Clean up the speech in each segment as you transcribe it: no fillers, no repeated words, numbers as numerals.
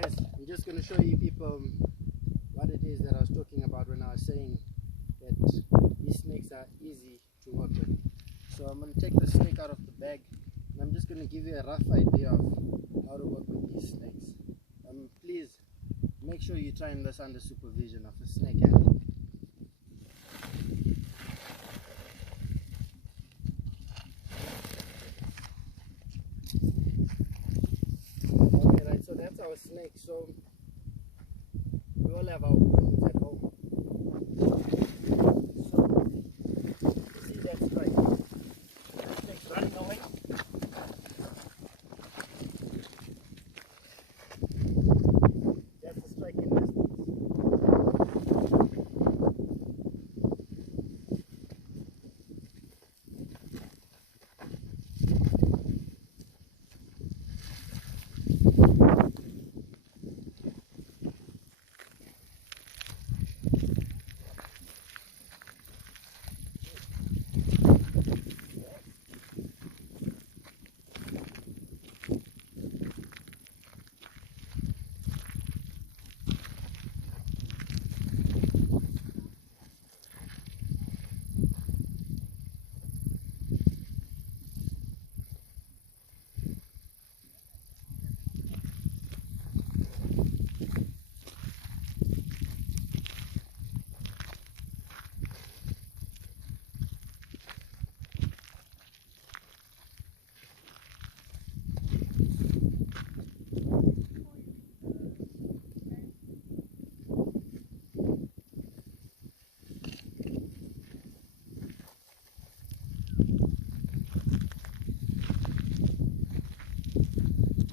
guys, I'm just going to show you people what it is that I was talking about when I was saying that these snakes are easy to work with. So I'm going to take the snake out of the bag and I'm just going to give you a rough idea of how to work with these snakes. Please make sure you try this under supervision of a snake handler. Okay, right, so that's our snake. So we all have our brooms at home. So you see that strike? That snake's running away. That's the striking distance.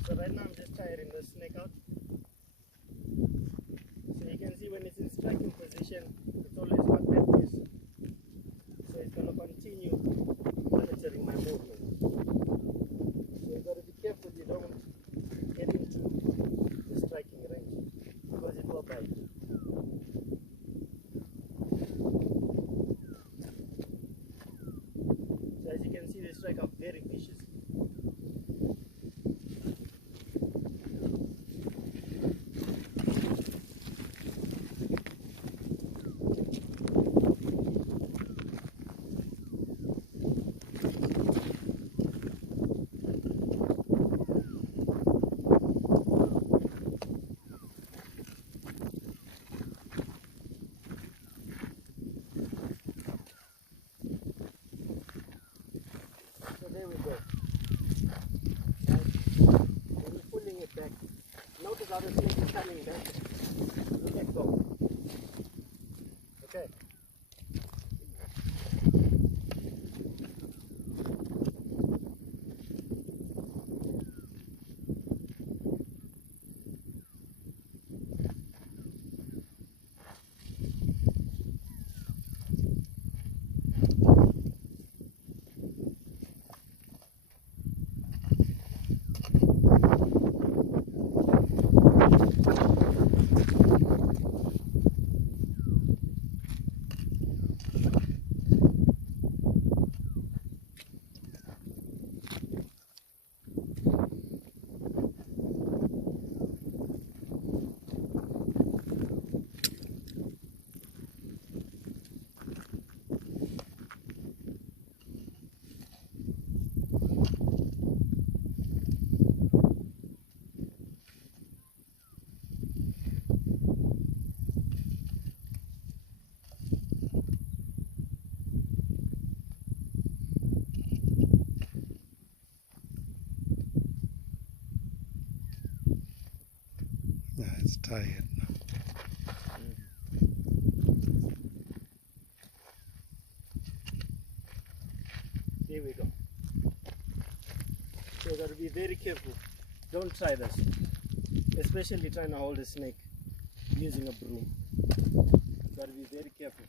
So right now I'm just tiring the snake out. So you can see when it's in striking position, it's always got that piece. So it's going to continue monitoring my movement. So you've got to be careful you don't get into the striking range because it will bite. So as you can see, they strike are very vicious. So there we go. Right. When you're pulling it back, notice how the snake is coming back. Let go. Okay. It's tired. There we go. So you got to be very careful. Don't try this, especially trying to hold a snake using a broom. You got to be very careful.